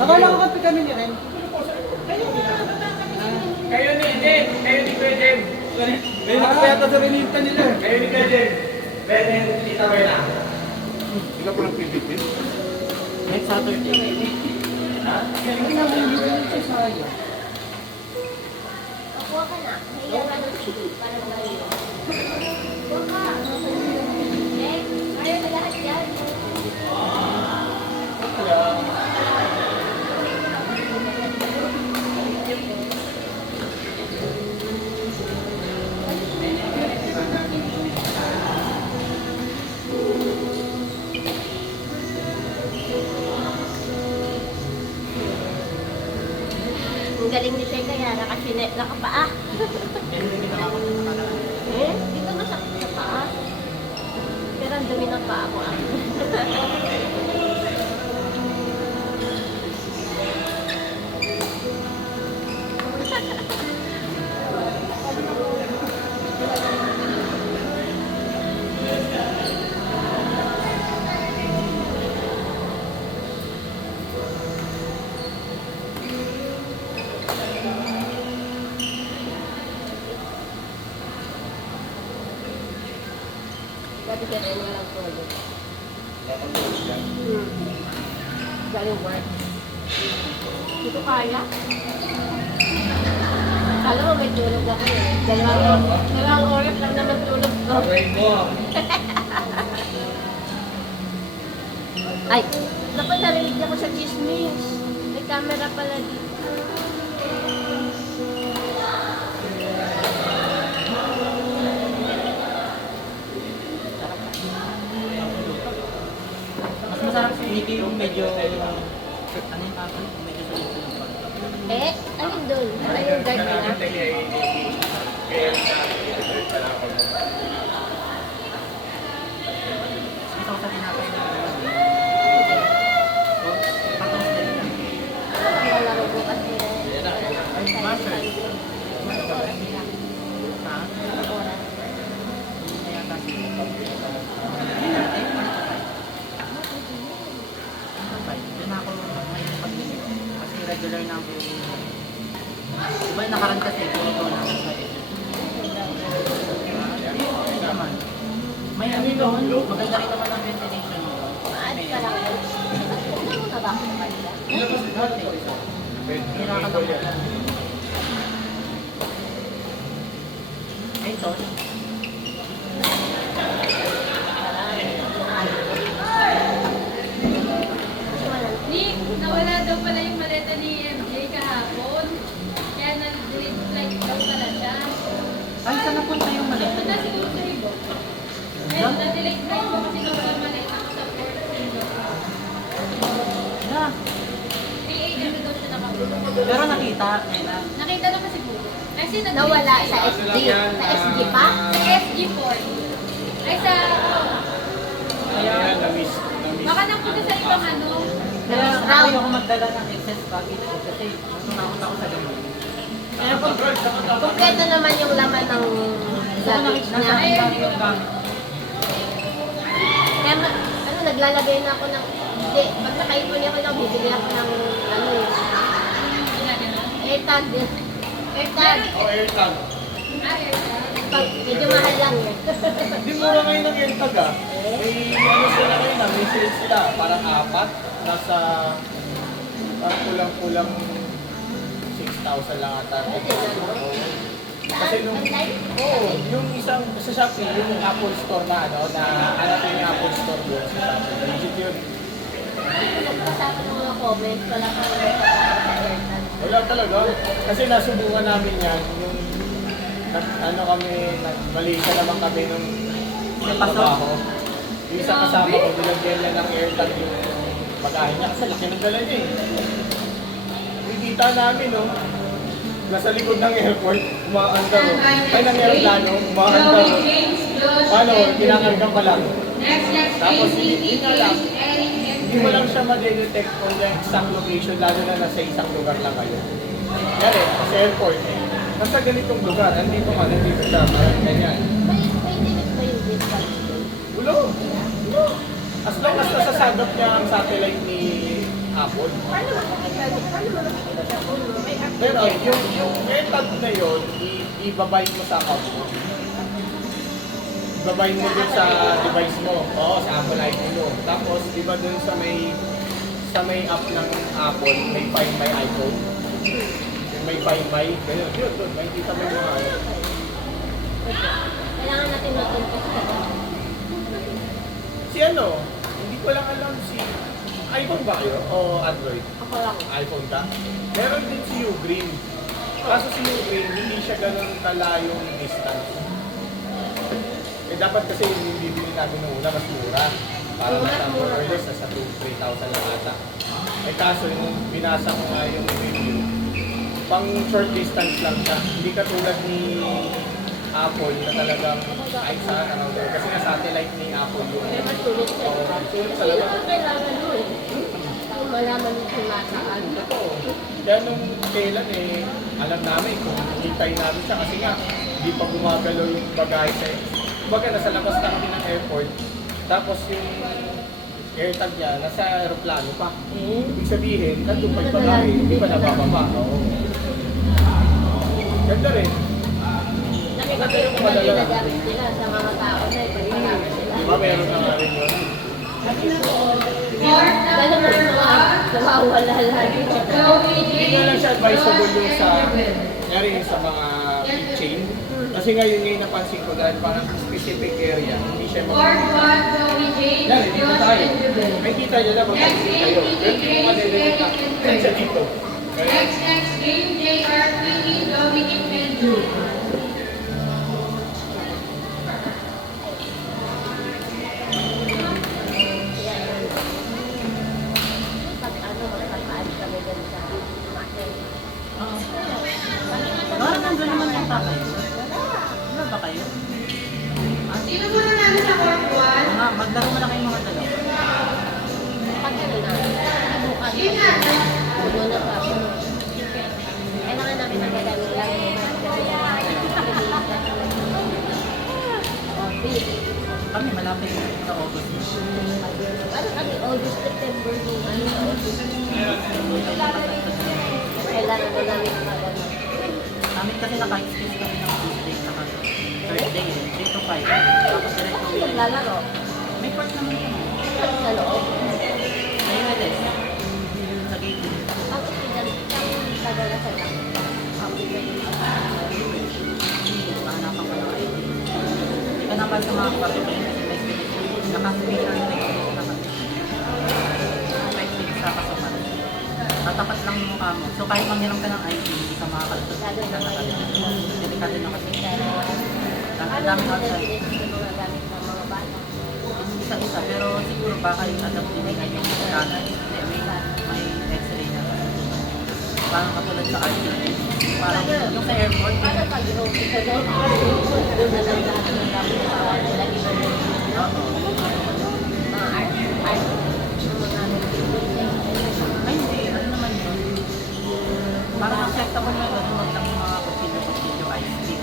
Akala ko kape kami ni Ren. Kayo ni Eden. Kayo ni Eden. May nakapayata sa rininta nila. Kayo ni Eden. Beden, Tita Bena. Hindi ka po nagpipipin? Next Saturday. Ha? Hindi na may bibigyan siya sa iyo. Kuha ka na. Nahiya ka ng chili. Parang bayo. Kuha ka. Eh, ayaw na lahat yan. Ang galing ni Teka yan, nakapaa. Eh, dito masakit sa paa. Pero ang dumi ng paa ko ah. Dati siya rin walang tulog. Galing work. Dito kaya? Kala mo may tulog ako eh. Dalawang oras lang naman tulog ko. Ay, dapat narinig niya ko sa chismis. May camera pala dito. Mas masarap sa hindi yung medyo... Ano yung kapal? Medyo sa ito ng pag. Eh, alin doon? Ay, yung guard nila. Ito sa tinapay na patong sa dito. Nalaro ko kasi. Ay, basher. Ha? Oras. Hindi yata siya. Doon ako ngayon pag-limit. Kasi regular na ako yung... Diba yung nakaraan kasi, puro ko na ako sa edit. Hindi naman. May ano doon, maganda rin naman ang ventilation mo. Maaari pa lang yun. Ano mo na ba ako kanila? Hira ka lang. Ay, ito. Nick, nawala daw pala yung maleta ni MJ kahapon. Kaya nag-delete flight daw pala siya. Ay, saan napunta yung maleta? Punta siguro sa Ibo. Eh, na-delete flight ko kasi daw yung maleta ko sa port. Na. 3 AM na daw siya nakabulong. Pero nakita, kailan? Nakita naman siguro. Kasi nag-delete Nawala siya. sa SG. Sa SG pa? Sa SG port. Ay, sa... Kaya, Baka napunta sa ibang ano. kaya ayaw ako magdala ng excess baggage ko kasi nasunakot ako sa ganun. Kaya Kompleto naman yung laman ng luggage niya. nasa ibang yung gamit. Kaya ano, naglalagay na ako ng... Hindi, pag nakaipon ako lang, bibili ako ng ano eh. AirTag. AirTag. AirTag. Pag medyo mahal lang eh. Hindi mura ngayon ng AirTag ah. May ano sila ngayon ah, may sales sila. Parang 4. Nasa parang kulang-kulang 6,000 lang ata. Kasi nung, yung isang sa Shopee, yung Apple Store na ano, na hanapin yung Apple Store doon sa Shopee. Legit yun. Nagpasama ng mga comments, wala kang nagpasama sa AirTag. Wala talaga. Kasi nasubukan namin yan. Yung ano kami, Malaysia naman kami nung trabaho. Yung isang kasama ko, binagyan niya ng AirTag yung bagahe niya. Kasi laki ng dala niya eh. Nakikita namin no. Nasa likod ng airport, umaandar o. Ay, ng aeroplano, umaandar o. Paano, kinakargang pa lang. Tapos, hindi nga lang. Hindi mo lang siya ma-detect on the exact location, lalo na nasa isang lugar lang kayo. Yan eh, sa airport eh. Nasa ganitong lugar, nandito ka, nandito siya, parang ganyan. May limit ba yung distance? Ulo! Ulo! As long as nasasagap niya ang satellite ni Apple. Paano makikita sa phone mo? May app Pero yun. yung method na yun, ibabind mo sa account mo. Ibabind mo dun sa device mo. Oo, sa Apple ID mo. Tapos, di ba dun sa may app ng Apple, may Find My iPhone. Yung may Find My, ganyan. Yun, doon, makikita mo yung mga ano. Kailangan natin mag-input ka doon. Si ano, hindi ko lang alam si iPhone ba kayo o Android? Ako lang. iPhone ka? Meron din si Ugreen. Kaso si Ugreen, hindi siya ganun kalayong distance. Eh dapat kasi yung bibili namin ng una, mas mura. Para nasa more or less, nasa 2,000-3,000 lang ata. Eh kaso yung binasa ko nga yung review, pang short distance lang siya. Hindi katulad ni Apple na talagang kahit saan around there. Kasi nga satellite ni Apple yung May matulog siya. Oo, tulog Kasi talaga. yun kailangan mo eh. Kung malaman mo kung nasaan. Totoo. Kaya nung kailan eh, alam namin kung hintay namin siya kasi nga hindi pa gumagalaw yung bagahe sa kumbaga nasa labas na kami ng airport tapos yung AirTag niya nasa aeroplano pa. Ibig sabihin, nandun pa yung bagahe, hindi pa nabababa. Oo. Ganda rin. Nakikita ko na ginagamit nila sa mga tao na ipagpagano sila. Di ba meron na nga rin yun? Ganun ang mga nawawala lagi. Hindi nga lang siya advisable yung sa nangyari yung sa mga keychain. Kasi ngayon ngayon napansin ko dahil parang specific area, hindi siya Yan, dito tayo. May kita nyo na mag-exit kayo. Pero hindi mo madedetect na. Yan siya dito. Kaya, XX Game, JR, Queenie, Dominic, and Jude. Pag ano, magpapaan kami dun sa market. Oo. Parang nandun naman yung tatay. Wala ba kayo? Sino muna namin sa court 1? Maglaro mo na kayong mga dalawa. Pag ano na, bukas. Yun na. Puno na pa. Kailangan namin magagamit lang yung Kami malapit sa August. Ano kami, August, September, ano sa August. Kailangan na namin magano. Kami kasi naka-excuse kami ng Tuesday saka Thursday eh. 3 to 5. Tapos diretso Ano naglalaro? may court naman kami. Sa loob. Sa ULS. Sa gate. Tapos pinagdadalasan lang. Mahanapan ko ng ID. Hindi ka naman sa mga kwarto ko yun kasi may special. Naka-special regulation na kami. 5 minutes sa kasuman. Tatapat lang yung mukha mo. So kahit manghiram ka ng ID, hindi ka makakalusot. Hindi ka nakalito. Delikado na kasi. Ang Ano dami yung outside. mga gamit ng mga bata? Isa-isa, pero siguro baka yung adapt din nila yung scanner. May x-ray na. Parang katulad sa RTP. Parang yung sa airport. Ano pag yung isa doon? Doon na lang lahat ng gamit ng bawal nila. Iba doon. Oo. Mga art. Yung mga Ay hindi, ano naman yun? Parang acceptable na yun. Huwag lang yung mga kutsilyo ice cream.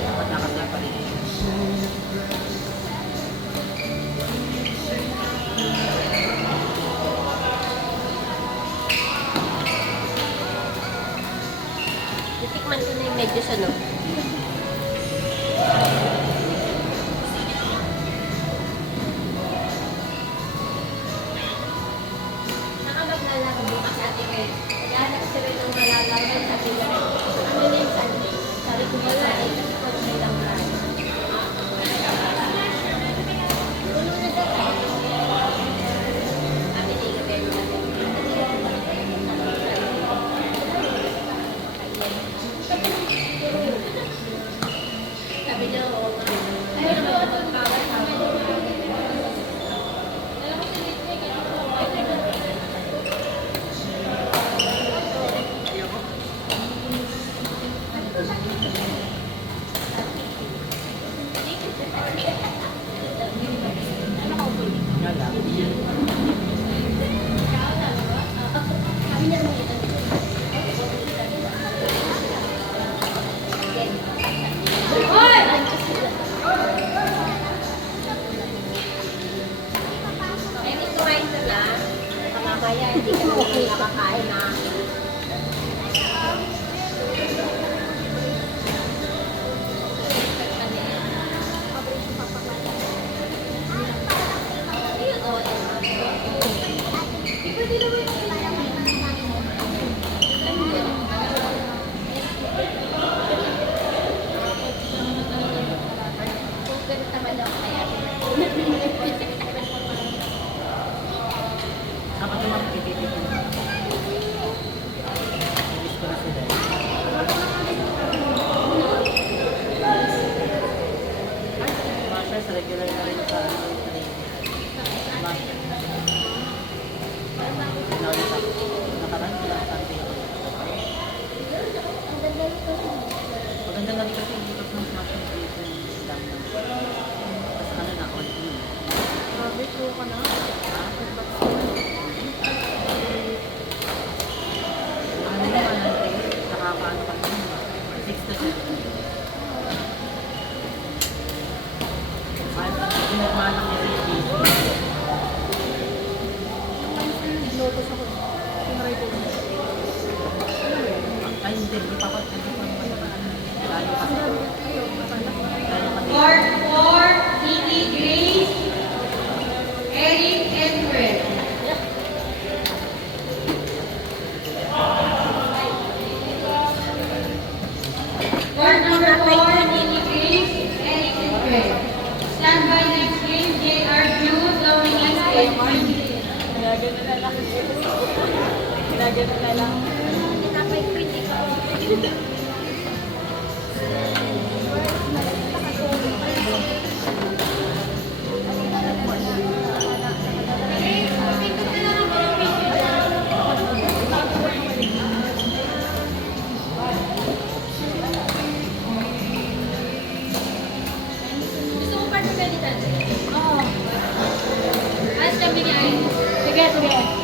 Dapat nakasay pa rin. titikman ko na yung medyo sa no. Nakamaglalaro bukas ate ko. Naghanap sila ng malalaman sa akin. Ano na yung Sunday? Sabi ko wala eh. Kasi pag may lang lang. Tulong na daw eh. Sabi ni Gabriel sabi niya, oo nga. Ay, ano ba? Bawal sa akin. Nga lang. Sabi niya, ay, gusto kumain ka na? kaya hindi ka naman nakakain na. Dapat naman pipipit mo. Ilis ko na sila. Masters, regular na rin sa Masters. Naulit ako. Nakaraan sila ang santi ako. Maganda na rin kasi yung bukas ng Masters yung dami na. Tapos ano na, all in. Grabe, true ka na. Ano naman natin, nakakaano pa rin. 6 to 7. Pinagmanang niya rin dito. Lotos ako. Tinry ko. Ay, hindi pa ako. Hindi pa naman. Lalo pa. Lalo pa. Court 4, Nikki Grace, Eric Edward. Court number 4, Nikki Grace, Eric Edward. Stand by next game, J.R. Jude, going in state. Tinapay ko hindi ko. Gusto mo participate dito? Oo. Ayos kami niya. Sige, sige.